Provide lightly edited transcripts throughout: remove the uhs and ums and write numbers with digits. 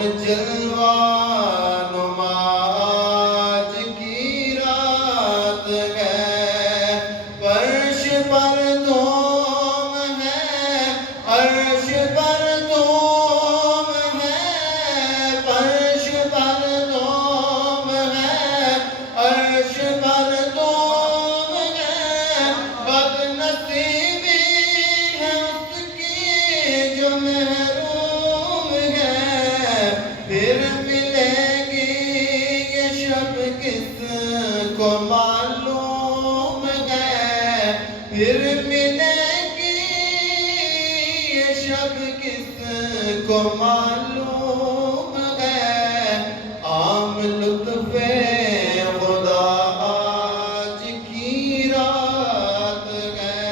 جلوہ نما آج کی رات ہے، فرش پر دوم ہے، عرش پر دوم ہے، فرش پر دوم ہے، عرش پر دوم ہے، بد نصیبی ہے اس کی جو محروم ہے، پھر ملے گی یہ شب کس کو معلوم ہے، پھر ملے گی یہ شب کس کو معلوم ہے، عام لطف خدا آج کی رات ہے،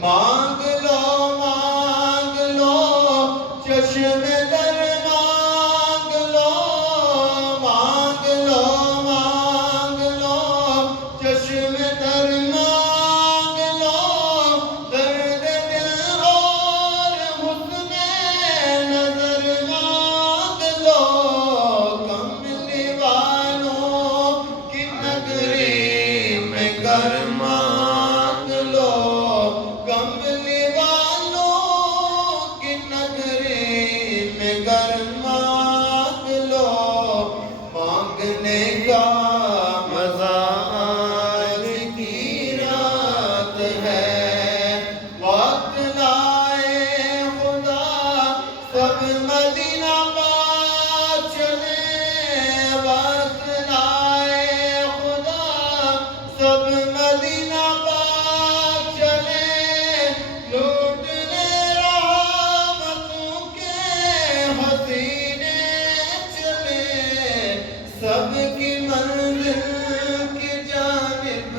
مانگ لو چشم در مانگ لو چشم در مانگ لو، درد دل اور حسن نظر مانگ لو، کملی والوں کی نگری میں گھر مانگ لو، کملی والوں کی نگری میں گھر مانگ لو، مانگنے کا مزہ آج کی رات ہے، وقت لائے خدا سب مدینہ پاک چلے، وقت لائے خدا سب مدینہ پاک چلے، لوٹنے رحمتوں کے حسینے چلے، سب کی منزل کی جانب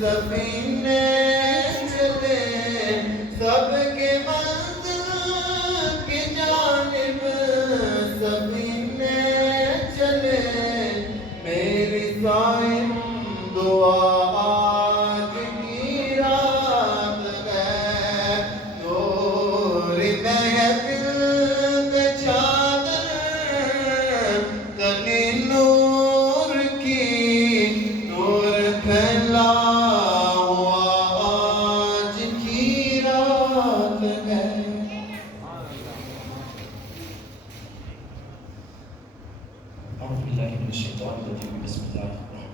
سفینے چلے، سب کی منزل کی جانب سفینے چلے، میری صائم دعا آج کی رات ہے، نور محفل پہ چادر تنی نور کی، نور پھیلا ہوا آج کی رات ہے۔ أعوذ بالله من الشيطان الرجيم بسم الله الرحمن